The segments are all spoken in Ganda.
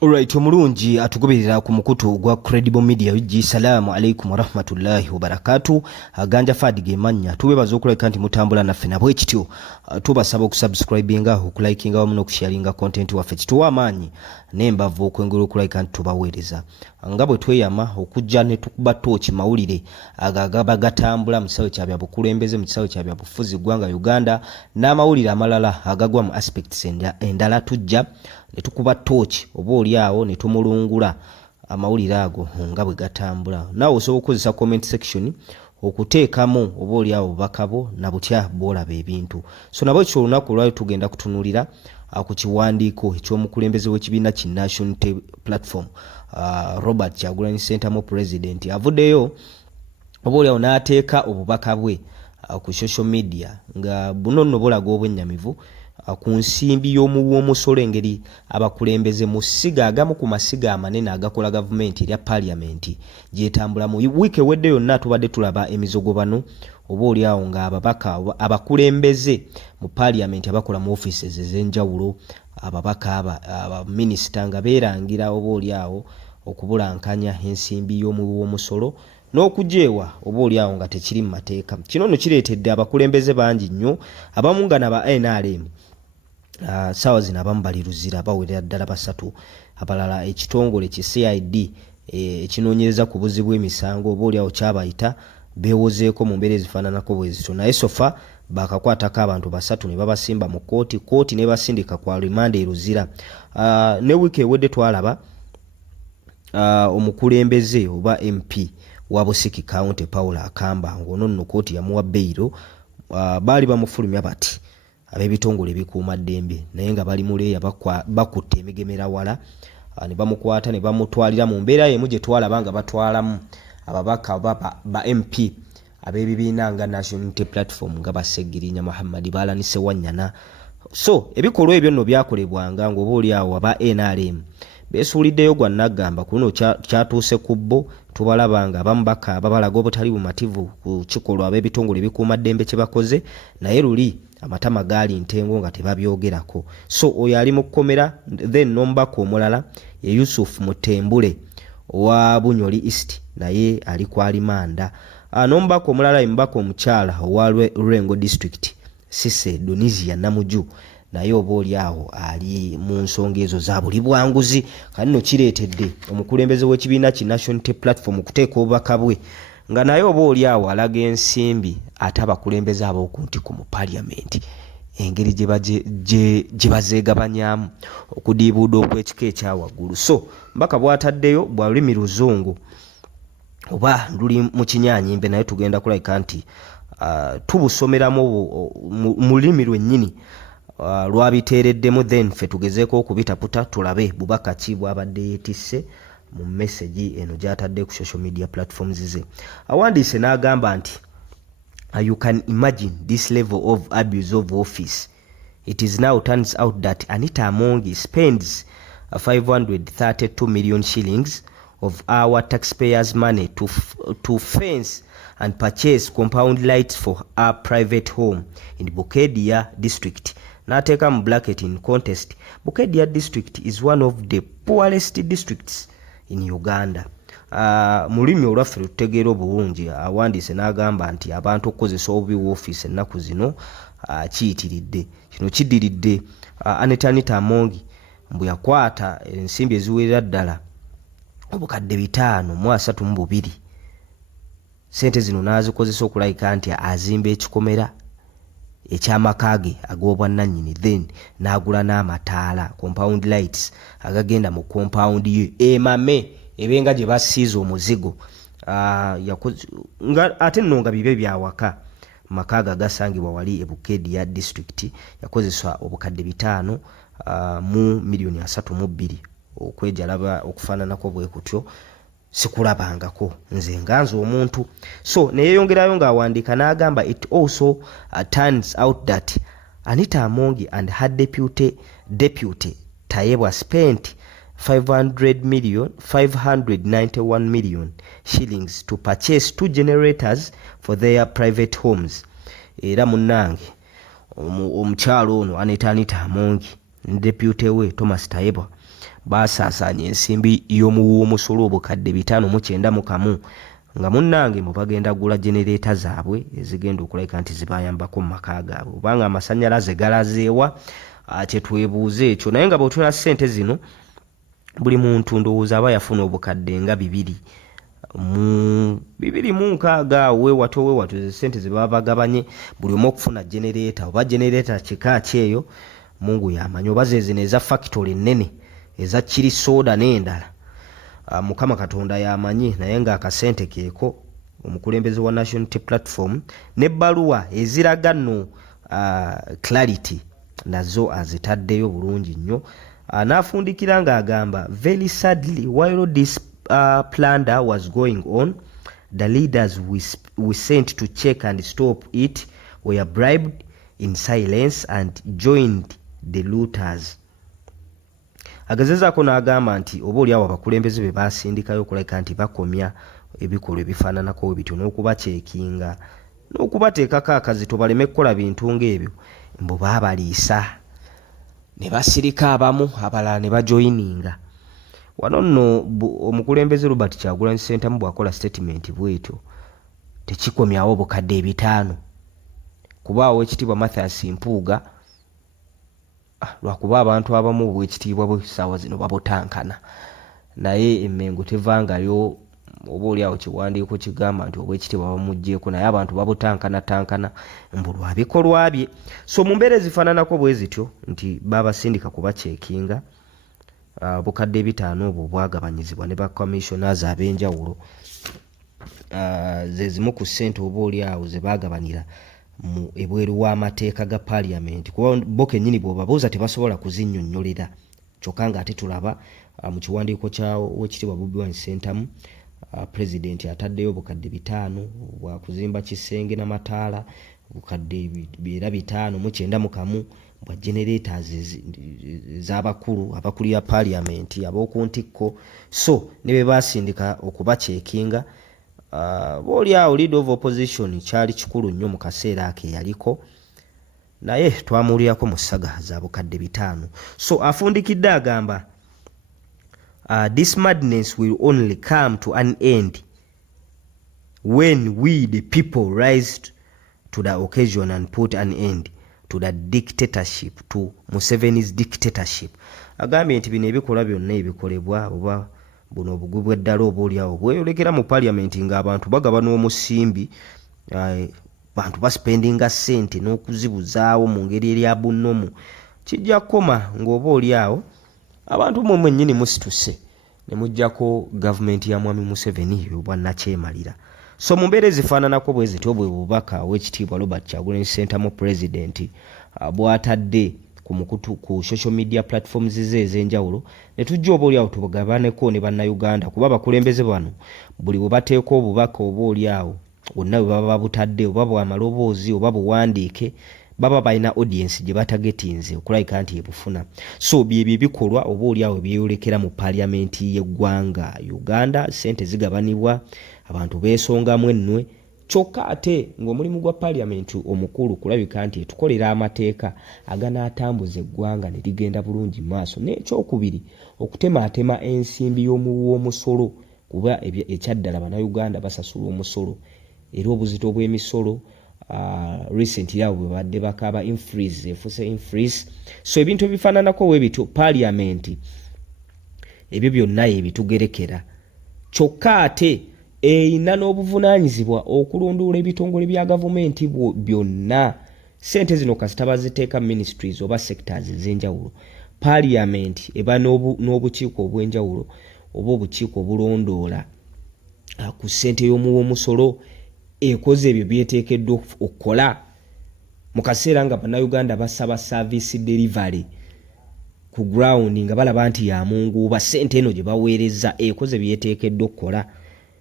Alright, omulungi atugoberera ku mukutu gwa Credible Media wiji. Salamu alaikum warahmatullahi wabarakatuh. Ganja Fadi gemanya tuwebaza okulika nti mutambula naffe nabwe kityo. Tubasaba okusubscribinga, okulikinga wamu n'okusharinga content waffe. Kituwa amaanyi n'embavu okwengera okulika nti tubaweereza. Nga bwe tweyama okujja ne tukuba tochi mawulire agagaba gatambula mu kisawe kya byabukulembeze, mu kisawe kya byabufuzi ggwanga Uganda, n'amawulire amalala agagwa mu aspects endala tujja ne tukuba tochi oba oliawo ne tumulungula amawulire ago nga bwe gatambula. Naawe osobola okukozesa comment section okuteekamu oba oliawo bakabo na butya boolaba ebintu. So nabo ekyo olunaku lwali tugenda kutunulira ku kiwandiiko eky'omukulembeze w'ekibiina ki National Platform Robert Kyagulanyi Ssentamu President avuddeyo oba oliawo n'ateeka obubaka bwe ku social media nga buno nno bulaga obwennyamivu ku nsimbi y'omuwoomusolo engeri abakulembeze mu ssiga agamu ku masiga amanene agakola gavumenti erya parliament gyetambula mu wiiki ewedde yonna tubadde tulaba emizogobano oba oliawo nga ababaka abakulembeze mu parliament abakola mu offices ez'enjawulo ababaka abaminisita nga beerangira oba oliawo okubulankanya ensimbi y'omuwoomusolo n'okujeewa oba oliawo nga tekiri mu mateeka. Kino nno kireetedde abakulembeze bangi nnyo abamu nga naba NRM sawa zino abamu bali luzira bawerera ddala basatu, abalala ekitongole ki CID ekinoonyereza ku buzibu emisango oba oliawo kyabayita beewozeeko mu mbeera ezifaananako bwe zityo. Naye sofa bakakwatako abantu basatu ne babasimba mu kooti ne basindika kwa rimanda eruzira. Ne wiiki ewedde twalaba omukulembeze oba MP wa Busiki County Paul Akamba ng'ono nno kooti yamuwa beyiro. Baali bamufulumya bati ab'ebitongole ebikuuma ddembe naye nga bali muleeya bakutte emigemera wala ne bamukwata ne bamutwalira mu mbeera yemu gye twalaba nga batwalamu ababaka ba MP ab'ebibiina nga National Unity Platform nga Bassegirinya Muhammad Balani Sewanyana. So ebikolwa ebyo nno byakolebwanga ng'oba oliawo aba NRM beesuuliddeyo gwa nagamba kuno kyatuuse ku bo tubalaba nga abamu bakaaba balaga obutali bumativu ku kikolwa ab'ebitongole ebikuuma ddembe kye bakoze naye luli amatama gaali ntengo nga tebabyogerako. So oyo ali mu kkomera. Then n'omubaka omulala ye Yusuf Mutembule owa Bunyoli East naye ali ku alimanda. N'omubaka omulala ye mubaka omukyala owa Rurengo District Sise Donizia Namuju naye oba oliawo ali mu nsonga ezo za buli bwanguzi. Kati nno kireetedde omukulembeze w'ekibiina ki National Platform okuteeka obubaka bwe nga naye oba oliawo alaga ensimbi ate abakulembeze ab'okuntiku mu parliament engeri gye bazeegabanyamu okudiibuuda okw'ekika ekyawaggulu. So mbaka bw'ataddeyo bwa lulimi luzungu oba luli mu kinyaanyimbe naye tugenda kulabika nti tubusomeramu mu lulimi lwennyini lwabiteereddemu, then ffe tugezeeko okubitaputa tulabe bubaka ki bw'abadde yeetisse mu message eno gy'atadde ku social media platforms ze. Awandiise n'agamba nti you can imagine this level of abuse of office. It is now turns out that Anita Amongi spends 532 million shillings of our taxpayers' money to fence and purchase compound lights for our private home in Bukedia district. N'ateeka mu bracket in contest, Bukedia district is one of the poorest districts in Uganda. Mu lulimi olwaffe lutegeera obulungi awandiise n'agamba nti abantu okukozesa obubi woofiisi ennaku zino kiyitiridde. Kino kiddiridde Anita Amongi mbu yakwata ensimbi eziwerera ddala obukadde 532. Sente zino n'azikozesa okulayika nti azimba ekikomera eky'amaka ge ag'obwannannyini, then n'agula n'amataala compound lights agagenda mu compound ye emame ebenga gye basiiza omuzigo. Ate nno nga bibe byawaka maka ge agasangibwa wali e Bukedia district yakozesa obukadde 5 mu miliyoni 32 okwejalaba okufaananako bwe kutyo sikulabangako nze nganze omuntu. So neyeyongerayo ng'awandiika n'agamba it also turns out that Anita Amongi and her deputy Tayebwa spent 591 million shillings to purchase 2 generators for their private homes. Era munnange omukyalo ono Anita Amongi ne deputy we Thomas Tayebwa basaasaanya ensimbi y'omuwoomusolo obukadde 591 nga munnange mu bagenda gula genereeta zaabwe ezigenda okulabika nti zibayambako mu maka gaabwe obanga amasannyalaze galazeewa kye twebuuze ekyo naye nga bw'otuna ssente zino buli muntu ndowooza aba yafuna obukadde nga 206 weewatu sente ze baba bagabanye buli omu okufuna genereeta oba genereeta kika kyeyo mungu yamanyi oba zezino eza factory ennene eza chiri soda n'endala mukama katonda yamanyi naye nga akasente keeko omukulembeze wa National Unity Platform n'ebbaluwa eziraga nno clarity nazo azitaddeyo bulungi nnyo n'afundikira ng'agamba very sadly while this plunder was going on the leaders we sent to check and stop it were bribed in silence and joined the looters. Agazezaako n'agamba nti oba oli awo abakulembeze be basindikayo okulabika nti bakomya ebikolwa ebifaananako bityo n'okubaceekinga n'okubateekako akazito baleme kukola bintu ng'ebyo mbu baabaliisa ne basirika abamu abalala ne bajoyininga. Wano nno omukulembeze Robert Kyagulanyi Ssentamu bw'akola statement bw'etyo tekikomyawo obukadde 5 kubaawo ekitiibwa Mathias Mpuuga lwakuba abantu abamu obwekitiibwa bw'essaawa zino babutankana naye emmengo tevangayo oba oli awo kiwandiiko kigamba nti obwekitiibwa bamuggyeko naye abantu babutankana mbu lwa bikolwa bye. So mu mbeera ezifaananako bwe zityo nti babasindika kubaceekinga obukadde 5 obwo bwagabanyizibwa ne bacommissioners ab'enjawulo ze zimu ku ssente oba oli awo ze baagabanira mu ebweru w'amateeka ga parliament kuba bo kennyini bw'obabuuza tebasobola kuzinnyonnyolera kyokka ng'ate tulaba mu kiwandiiko kyawo w'ekitiibwa Bobi Wine Ssentamu president ataddeyo obukadde 5 bwa kuzimba kisenge n'amataala obukadde 591 bwa generators z'abakulu abakulu ya parliament ab'oku ntikko so ne be basindika okubaceekinga boli awo leader of opposition kyali kikulu nnyo mu kaseera ake yaliko naye twamuwulirako mu ssaga za bukadde 5 so afundikidde agamba this madness will only come to an end when we the people rise to the occasion and put an end to the dictatorship, to Museveni's dictatorship. Agambye nti bino ebikola byonna ebikolebwa oba buno obugwi bw'eddala oba oli awo bweyolekera mu parliament ng'abantu bagaba n'omusimbi bantu baspendinga ssente n'okuzibuzaawo mu ngeri erya bunnomu kijja kukoma ng'oba oli awo abantu mmwe nnyini musituse ne muggyako gavumenti ya mwami Museveni obwa nakyemalira. So mu mbeera ezifaananako bwe zityo bwe bubaka w'ekitiibwa Robert Kyagulanyi Ssentamu president bw'atadde ku social media platforms ze ez'enjawulo ne tujja oba oli awo tugabaneko ne bannayuganda kuba abakulembeze bano buli bwe bateeka obubaka oba oli awo bwonna bwe baba babutadde oba bwa maloboozi oba buwandiike baba balina audience gye batagetinze okulabika nti ebufuna. So byebyo ebikolwa oba oli awo byeyolekera mu parliamenti y'eggwanga Uganda ssente zigabanibwa abantu beesongamu ennwe kyokka ate ng'omulimu gwa parliament omukulu kulabika nti etukolera amateeka aganaatambuza eggwanga ne ligenda bulungi maaso n'ekyokubiri okutemaatema ensimbi y'omuwoomusolo kuba ekyaddala bannayuganda basasula omusolo era obuzito bw'emisolo recently awo bwe badde bakaba infreeze efuse infreeze. So ebintu ebifaananako webityo parliament ebyo byonna ebitugerekera kyokka ate eyina n'obuvunaanyizibwa okulondoola ebitongole bya gavumenti byonna. Ssente zino kasita baziteeka ministries oba sectors ez'enjawulo parliament eba n'obukiiko obw'enjawulo oba obukiiko obulondoola ku ssente y'omuwoomusolo ekoze ebyo byeteekeddwa okukola mu kaseera nga bannayuganda basaba service delivery ku ground nga balaba nti yamunguuba ssente eno gye baweereza ekoze byeteekeddwa okukola.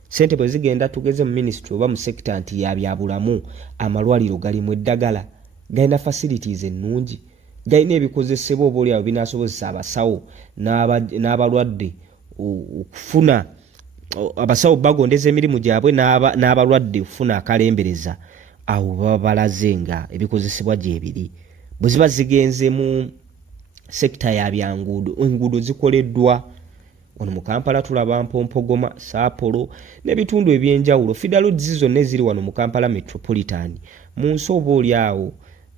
Ssente bwe zigenda tugeze mu ministry oba mu sector nti ya byabulamu amalwaliro galimu eddagala galina facilities ennungi galina ebikozesebwa oba oli awo binaasobozesa abasawo n'abalwadde okufuna abasawo bagondeza emirimu gyabwe n'abalwadde okufuna akalembereza awo baba balaze nga ebikozesebwa gyebiri bwe ziba zigenze mu sekta ya byanguudo, enguudo zikoleddwa wano mu Kampala tulaba Mpompogoma, Saapolo n'ebitundu ebyenjawulo. Feeder roads zonna eziri wano mu Kampala Metropolitan mu nsi oba oli awo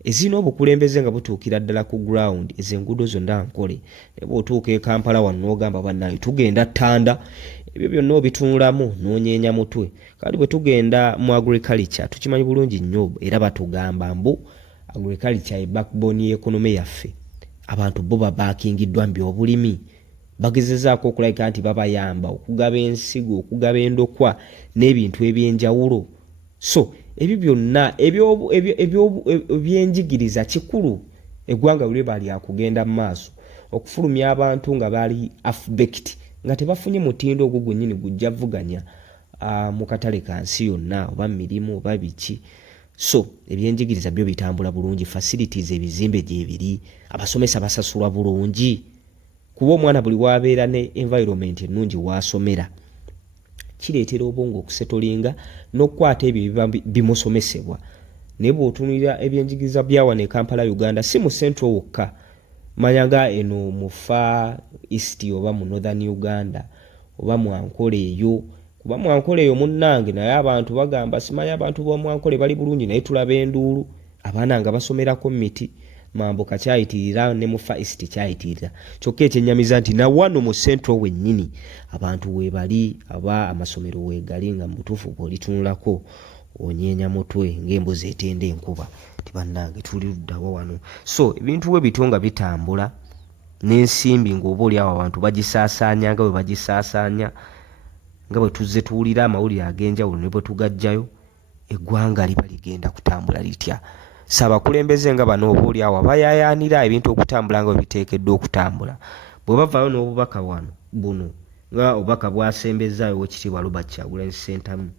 ezina obukulembeze nga butuukira ddala ku ground, ezo enguudo zonna nkole. Ne bw'otuuka e Kampala wano n'ogamba bannaayo tugenda Ttanda, ebyo byonna obitunulamu n'onyeenya mutwe. Kati bwe tugenda mu agriculture tukimanyi bulungi nnyo era batugamba mbu agriculture ye backbone y'ekonomi yaffe. Abantu bo babaakingiddwa mu by'obulimi, bagezezaako okulabika nti babayamba okugaba ensigo, okugaba endokwa n'ebintu ebyenjawulo. So ebyo byonna ebyenjigiriza kikulu eggwanga lwe bali akugenda mu maaso okufulumya abantu nga bali affect nga tebafunye mutindo ogwo gwennyini gujja vuganya mu katale ka nsi yonna oba mirimu oba biki. So ebyenjigiriza byo bitambula bulungi, facilities ebizimbe gyebiri, abasomesa basasulwa bulungi kuba omwana buli wabeera ne environment ennungi wasomera kireetera obwongo okusetolinga n'okukwata ebyo bimusomesebwa. Naye bw'otunulira ebyenjigiriza bya wano e Kampala Uganda si mu Central wokka, manyaga eno mu Far East oba mu Northern Uganda oba mu Ankole eyo, kuba mu Ankole eyo munnange naye abantu bagamba simanyi abantu b'omu Ankole bali bulungi naye tulaba enduulu abaana nga basomerako miti. Mambuka kyayitirira ne mu Far East kyayitirira. Kyokka ekyennyamiza nti na wano mu Central wennyini abantu weebali aba amasomero weegali nga mutuufu bw'olitunulako onyeenya mutwe ng'embuzi etenda enkuba ti bannange tuli luddawa wano. So ebintu bwe bityo nga bitambula n'ensimbi ng'oba oli awo abantu bagisaasaanya nga bwe bagisaasaanya nga bwe tuzze tuwulira amawulire ag'enjawulo ne bwe tugajjayo, eggwanga liba ligenda kutambula litya. Saabakulembeze nga bano oba oli awo bayaayaanira ebintu okutambula nga bwe biteekeddwa okutambula. Bwe bavaayo n'obubaka wano buno nga obubaka bwasembezaayo Oweekitiibwa Robert Kyagulanyi Ssentamu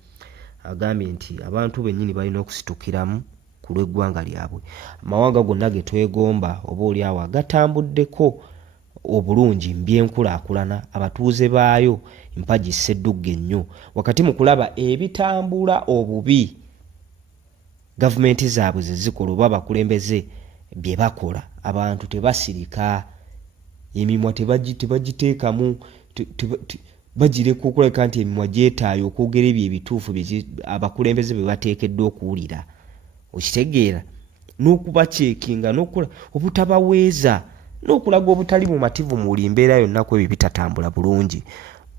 agambye nti abantu bennyini balina okusitukiramu ku lw'eggwanga lyabwe. Amawanga gonna ge twegomba oba oli awo agatambuddeko obulungi mu byenkulaakulana, abatuuze baayo mpagi sseddugge nnyo wakati mu kulaba ebitambula obubi gavumenti zaabwe ze zikola oba abakulembeze bye bakola. Abantu tebasirika, emimwa tebagiteekamu, bagireka okulabika nti emimwa gyetaayo okwogera ebyo ebituufu abakulembeze bye bateekeddwa okuwulira. Okitegeera n'okubaceekinga n'okola obutabaweeza n'okulaga obutali mumativu mu buli mbeera yonna ku ebyo bitatambula bulungi.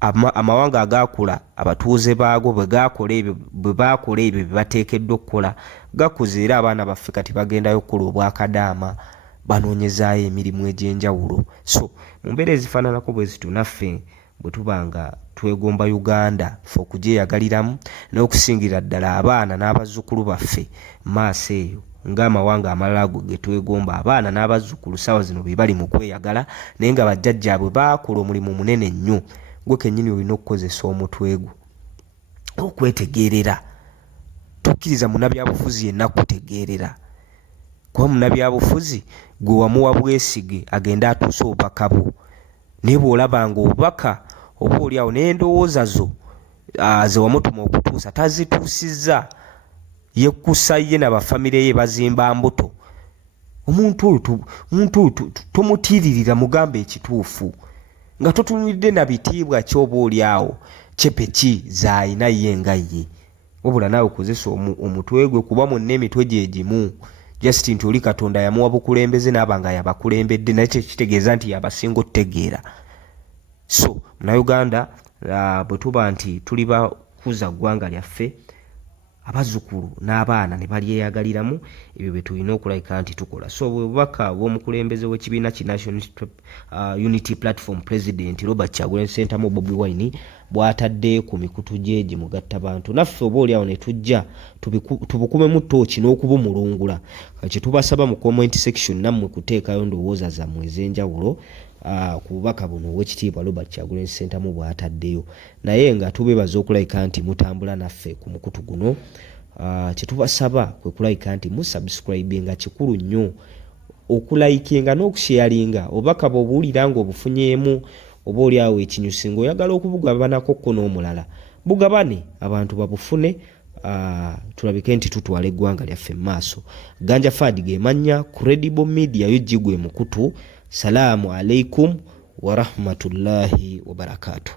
Amawanga agaakula abatuuze baago bwe baakola ebyo bye bateekeddwa okukola gakuze era abaana baffe kati bagendayo okukola obwakadaama banoonyezaayo emirimu egy'enjawulo. So mu mbeera ezifaananako bwe zityo naffe bwe tuba nga twegomba Uganda ffe okugyeyagaliramu n'okusingira ddala abaana n'abazzukulu baffe maaso eyo ng'amawanga amalala ge twegomba. Abaana n'abazzukulu ssaawa zino be bali mu kweyagala naye nga bajjajjaabwe baakola omulimu munene nnyo. Gwe kennyini olina okukozesa omutwe gwo okwetegeerera. Tokkiriza munnabyabufuzi yenna kutegeerera, kuba munnabyabufuzi gwe wamuwa bwesige agenda atuuse obubaka bwo. Naye bw'olaba nga obubaka oba oli awo n'endowooza zo ze wamutuma okutuusa tazituusizza, yekkusa ye n'abafamire ye bazimba mbuto, omuntu oyo tomutiiririra, mugamba ekituufu nga totunulidde na bitiibwa ky'oba oli awo kyepeki z'ayina ye nga ye. Wabula naawe okozesa omutwe gwe kuba mwonna emitwe gye gimu. Just nti oli Katonda yamuwa bukulembeze n'aba nga yabakulembedde, naye kitegeeza nti yabasinga okutegeera. So Munnayuganda bwe tuba nti tuli bakuza ggwanga lyaffe, abazzukulu n'abaana ne balyeyagaliramu, ebyo bye tulina okulabika nti tukola. So obubaka bw'omukulembeze w'ekibiina ki National Unity Platform President Robert Kyagulanyi Ssentamu Bobi Wine bw'atadde ku mikutu gye gimugattabantu, naffe oba oli awo ne tujja tubukumemu ttooki n'okubumulungula. Kye tubasaba mu comment section nammwe kuteekayo ndowooza zammwe ez'enjawulo ku bubaka buno Oweekitiibwa Robert Kyagulanyi Ssentamu bw'ataddeyo, naye nga tubeebaza okulabika nti mutambula naffe ku mukutu guno. Kye tubasaba kwe kulabika nti musubscribinga, kikulu nnyo okulayikinga n'okusharinga obubaka bw'obuwulira ng'obufunyeemu oba oli awo ekinyusi ng'oyagala okubugabanako ko n'omulala, bugabane abantu babufune, tulabike nti tutwala eggwanga lyaffe mu maaso. Ganja Fadi ge mannya, Credible Media yo gigwe mukutu, Salaamu alaikum wa rahmatullahi wa barakatuh.